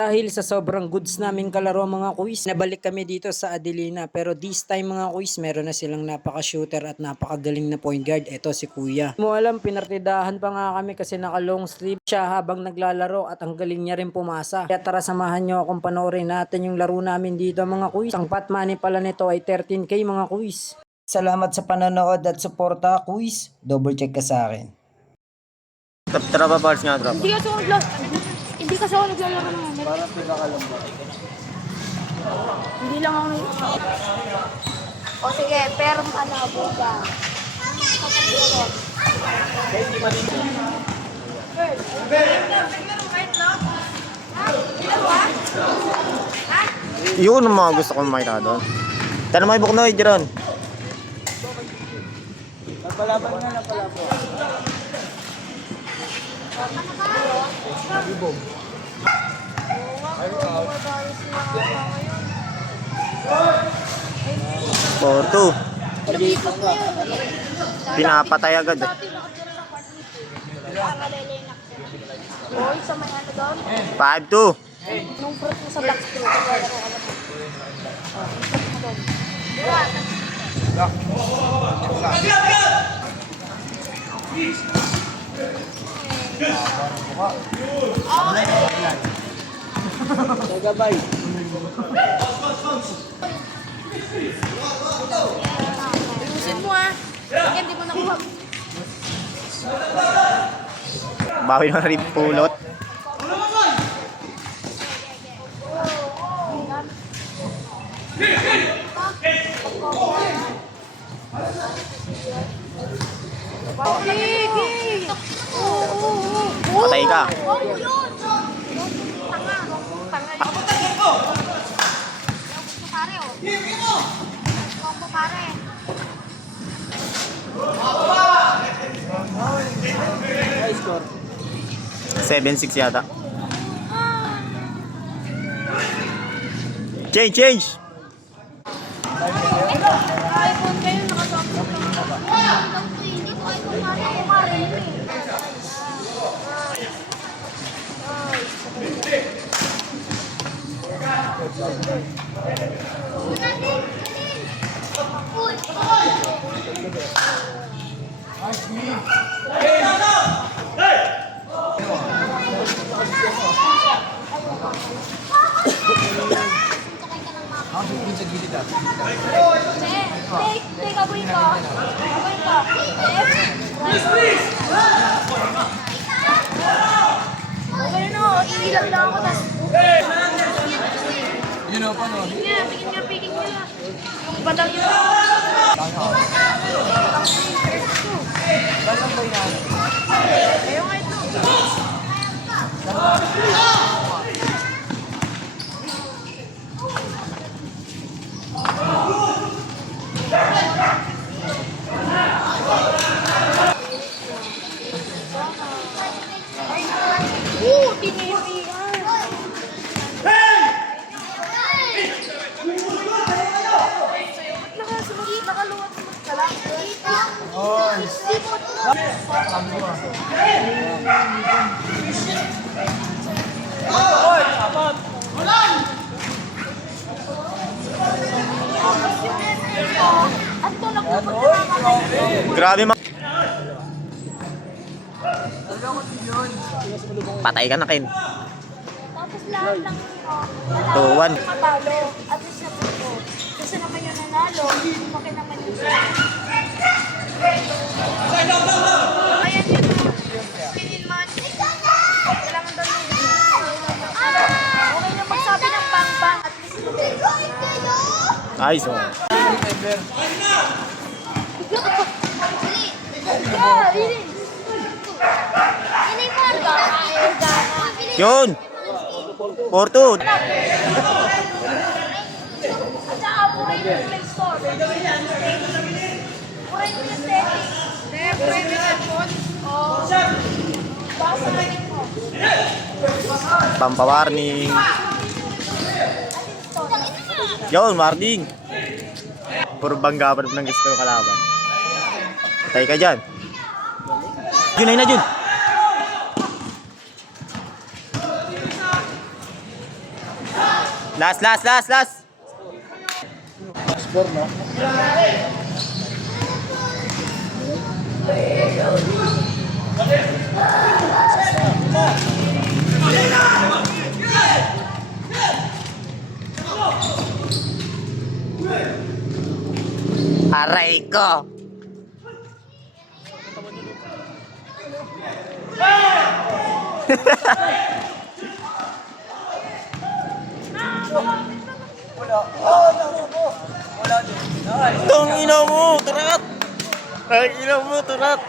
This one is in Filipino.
Dahil sa sobrang goods namin kalaro mga kuis, nabalik kami dito sa Adelina. Pero this time mga kuis, meron na silang napaka-shooter at napakagaling na point guard. Ito si Kuya. Hindi mo alam, pinartidahan pa nga kami kasi naka-long sleeve siya habang naglalaro at ang galing niya rin pumasa. Kaya tara samahan nyo akong panoorin natin yung laro namin dito mga kuis. Ang pot money pala nito ay 13K mga kuis. Salamat sa panonood at suporta kuis. Double check ka sa akin. Tropa parts nga, tropa. Hindi kasi ako naglalaro ng helmet. Parang pinakalam ba? Hindi lang ako O sige, pero buga. Yun ang mga gusto kong makita doon. Tanong mo yung Buknoy, Jeron. Napalaban nga, napalaban. Ibog. Porto. Pinapatay agad eh. Hoy, sa may ano doon? 5-2. Nung fruit mo sa box 2. Nagabay. Ayusin mo Sige, hindi mo nakuha. Bawi na rin pulot. Patay ka. High score. 7-6 yata. Change! iPhone kayo, nakasama hindi ko iPhone Kaboy ka. Okay no, iilang lang ako tas. Yun o, paano? Picking nyo lang. Yung badang yun. Saan ba yan? Ayaw nga ito. Grabe ma... Patay ka na, Ken. Tapos lahat lang 2-1. matalo. At least na po. Kasi naman yung nanalo, maki naman yung ayan yun spinin man. Kailangan daw yung okay na magsabi ng bang-bang. At least Nice one. Yun! Porto! Pampawarning. Yun, warning. Puro bangga pa ng gusto ng kalaban. Patay ka dyan. Yun, ayun na, Jun. Last, last, last, last. Score na. Aray ko. Tong ina mo, turat. Tong ina mo, turat.